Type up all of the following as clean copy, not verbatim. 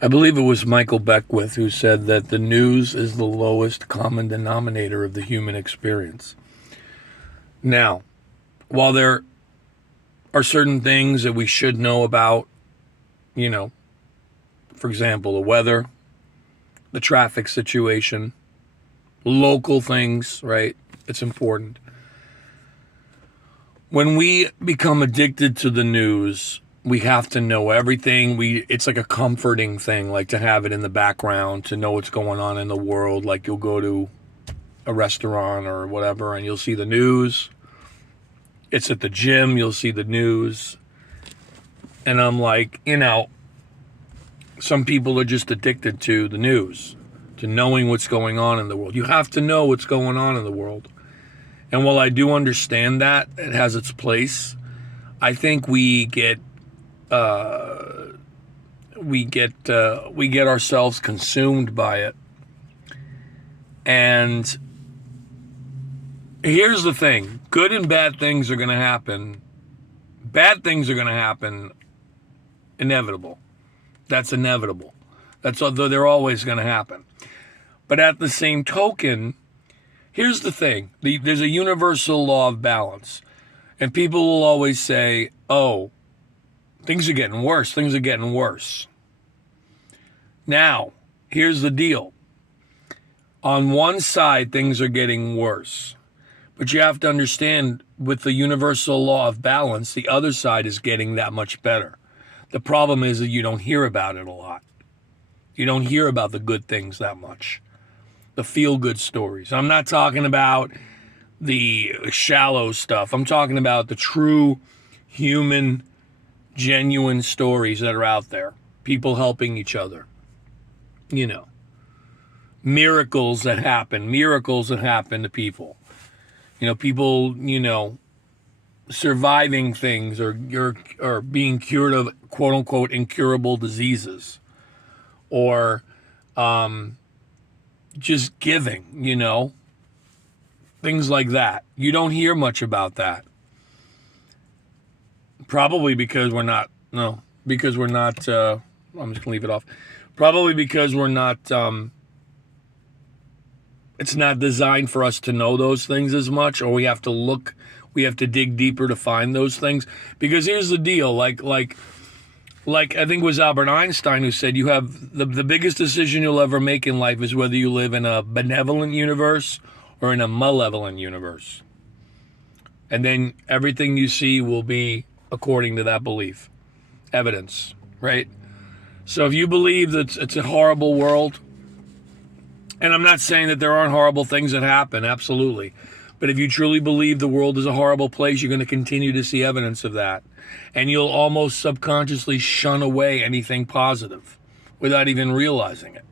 I believe it was Michael Beckwith who said that the news is the lowest common denominator of the human experience. Now, while there are certain things that we should know about, you know, for example, the weather, the traffic situation, local things, right? It's important. When we become addicted to the news, we have to know everything. It's like a comforting thing, like to have it in the background, to know what's going on in the world. Like you'll go to a restaurant or whatever and you'll see the news. It's at the gym, you'll see the news. And I'm like, some people are just addicted to the news, to knowing what's going on in the world. You have to know what's going on in the world. And while I do understand that it has its place, I think we get ourselves consumed by it. And here's the thing: good and bad things are going to happen. Bad things are going to happen. Inevitable. That's inevitable. They're always going to happen. But at the same token, here's the thing: there's a universal law of balance, and people will always say, "Oh, things are getting worse. Things are getting worse." Now, here's the deal. On one side, things are getting worse. But you have to understand, with the universal law of balance, the other side is getting that much better. The problem is that you don't hear about it a lot. You don't hear about the good things that much. The feel-good stories. I'm not talking about the shallow stuff. I'm talking about the true human, genuine stories that are out there. People helping each other. Miracles that happen to people. People, surviving things or being cured of quote unquote incurable diseases, or just giving, things like that. You don't hear much about that. Probably because we're not, I'm just going to leave it off. Probably because we're not, it's not designed for us to know those things as much, or we have to dig deeper to find those things. Because here's the deal, like I think it was Albert Einstein who said, you have the biggest decision you'll ever make in life is whether you live in a benevolent universe or in a malevolent universe. And then everything you see will be according to that belief. Evidence, right? So if you believe that it's a horrible world, and I'm not saying that there aren't horrible things that happen, absolutely. But if you truly believe the world is a horrible place, you're going to continue to see evidence of that. And you'll almost subconsciously shun away anything positive without even realizing it.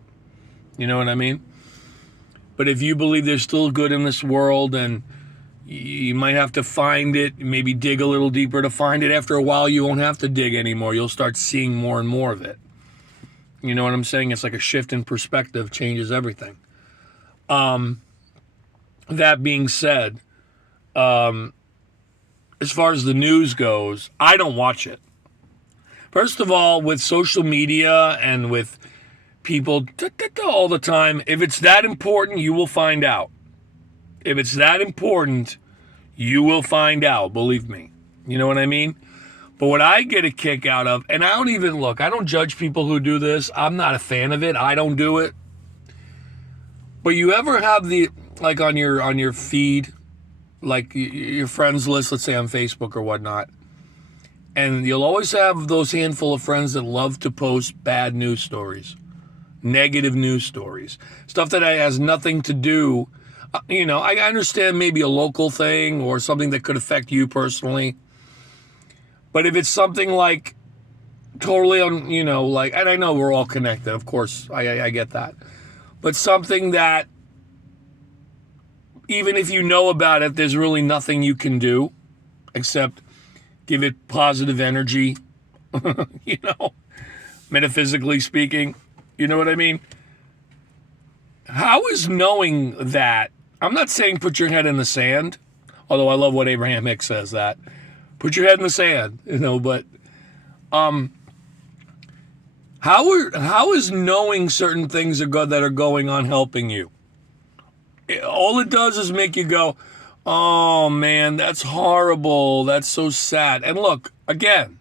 You know what I mean? But if you believe there's still good in this world, and you might have to find it, maybe dig a little deeper to find it, after a while you won't have to dig anymore. You'll start seeing more and more of it. You know what I'm saying? It's like a shift in perspective changes everything. That being said, as far as the news goes, I don't watch it. First of all, with social media and with people all the time, if it's that important, you will find out. If it's that important, you will find out, believe me. You know what I mean? But what I get a kick out of, and I don't judge people who do this. I'm not a fan of it. I don't do it. But you ever have like on your feed, like your friends list, let's say on Facebook or whatnot, and you'll always have those handful of friends that love to post bad news stories, negative news stories, stuff that has nothing to do. I understand maybe a local thing or something that could affect you personally. But if it's something like totally on, and I know we're all connected, of course, I get that. But something that, even if you know about it, there's really nothing you can do except give it positive energy, metaphysically speaking. You know what I mean? How is knowing that, I'm not saying put your head in the sand, although I love what Abraham Hicks says, that put your head in the sand, but How is knowing certain things that are going on helping you? All it does is make you go, oh man, that's horrible. That's so sad. And look, again,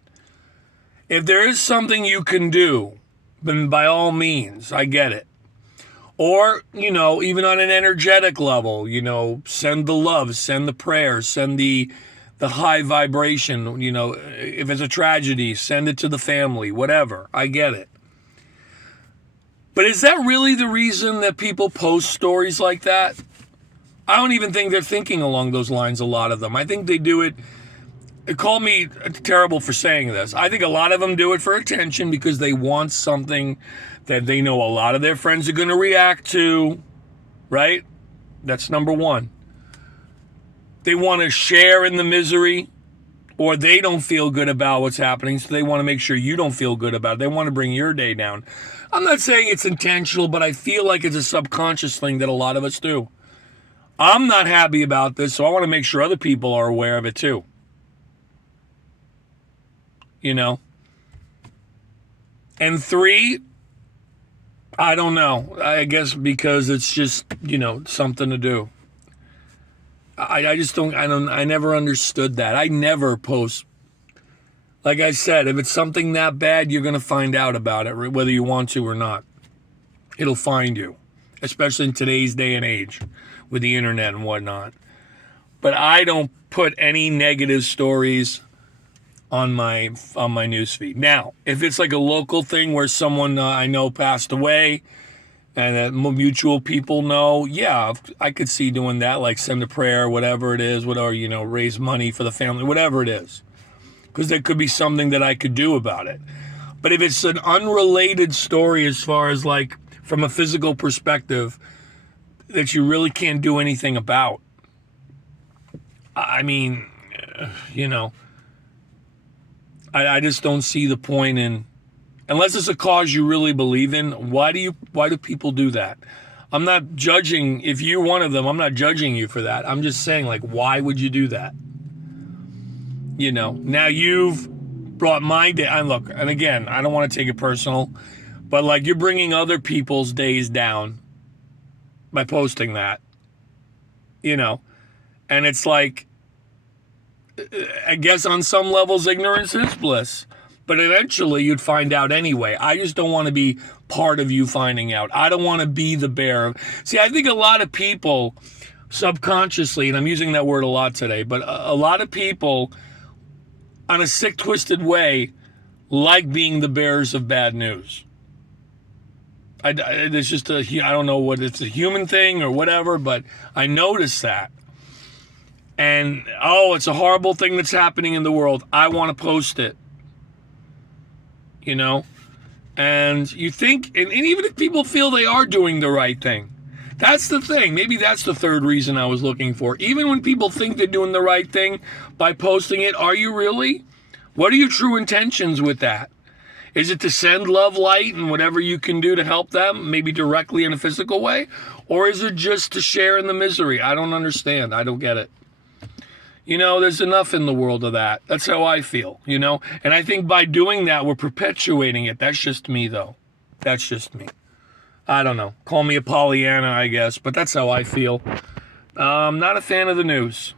if there is something you can do, then by all means, I get it. Or, even on an energetic level, send the love, send the prayers, send the high vibration, if it's a tragedy, send it to the family, whatever. I get it. But is that really the reason that people post stories like that? I don't even think they're thinking along those lines, a lot of them. I think they do it. Call me terrible for saying this. I think a lot of them do it for attention because they want something that they know a lot of their friends are going to react to, right? That's number one. They want to share in the misery, or they don't feel good about what's happening, so they want to make sure you don't feel good about it. They want to bring your day down. I'm not saying it's intentional, but I feel like it's a subconscious thing that a lot of us do. I'm not happy about this, so I want to make sure other people are aware of it too. And 3, I don't know. I guess because it's just, something to do. I just I never understood that. I never post. Like I said, if it's something that bad, you're going to find out about it, whether you want to or not. It'll find you, especially in today's day and age with the internet and whatnot. But I don't put any negative stories on my newsfeed. Now, if it's like a local thing where someone I know passed away and that mutual people know, yeah, I could see doing that, like send a prayer, whatever it is, raise money for the family, whatever it is. Because there could be something that I could do about it. But if it's an unrelated story as far as like from a physical perspective that you really can't do anything about, I mean, I just don't see the point in, unless it's a cause you really believe in, why do people do that? I'm not judging, if you're one of them, I'm not judging you for that. I'm just saying, like, why would you do that? Now you've brought my day, and look, and again, I don't want to take it personal, but like you're bringing other people's days down by posting that, and it's like, I guess on some levels, ignorance is bliss, but eventually you'd find out anyway. I just don't want to be part of you finding out. I don't want to be the bearer. See, I think a lot of people subconsciously, and I'm using that word a lot today, but a lot of people on a sick, twisted way like being the bearers of bad news. It's just I don't know what it's a human thing or whatever, but I noticed that. And, it's a horrible thing that's happening in the world. I want to post it. And you think, and even if people feel they are doing the right thing, that's the thing. Maybe that's the third reason I was looking for. Even when people think they're doing the right thing by posting it, are you really? What are your true intentions with that? Is it to send love, light, and whatever you can do to help them, maybe directly in a physical way? Or is it just to share in the misery? I don't understand. I don't get it. There's enough in the world of that. That's how I feel, And I think by doing that, we're perpetuating it. That's just me, though. That's just me. I don't know. Call me a Pollyanna, I guess, but that's how I feel. I'm not a fan of the news.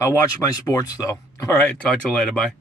I'll watch my sports, though. All right, talk to you later. Bye.